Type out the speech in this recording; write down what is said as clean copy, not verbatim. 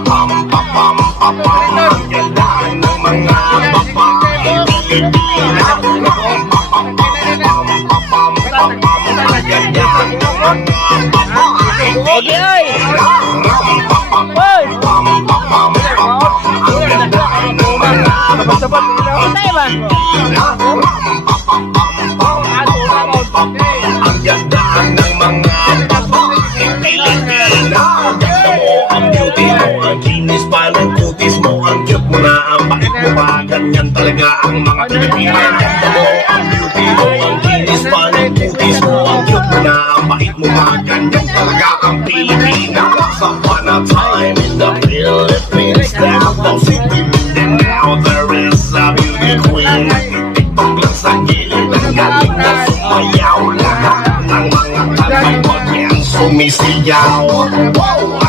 Ang ganda ng mga babae Pilipina. Ang ganda ng mga babae Pilipina. Hoy! Ang ganda ng mga Sabat-sabat nila. Patay ba? Ang ganda ng mga babae Pilipina. Ganda mo, ang beauty mo, ang kinis pa ng kutis mo, ang cute mo na, ang bait mo pa, ganyan talaga ang mga Pilipina. Ganda mo, ang beauty mo, ang kinis pa ng kutis mo, ang cute mo na, ang bait mo pa, ganyan talaga ang Pilipina. Once upon a time in the Philippines, there was a and now there is a beauty queen. TikTok lang sa gilid, ang galing na sumayaw. Lahat ng mga kalibot niyang sumisiyaw. Wow!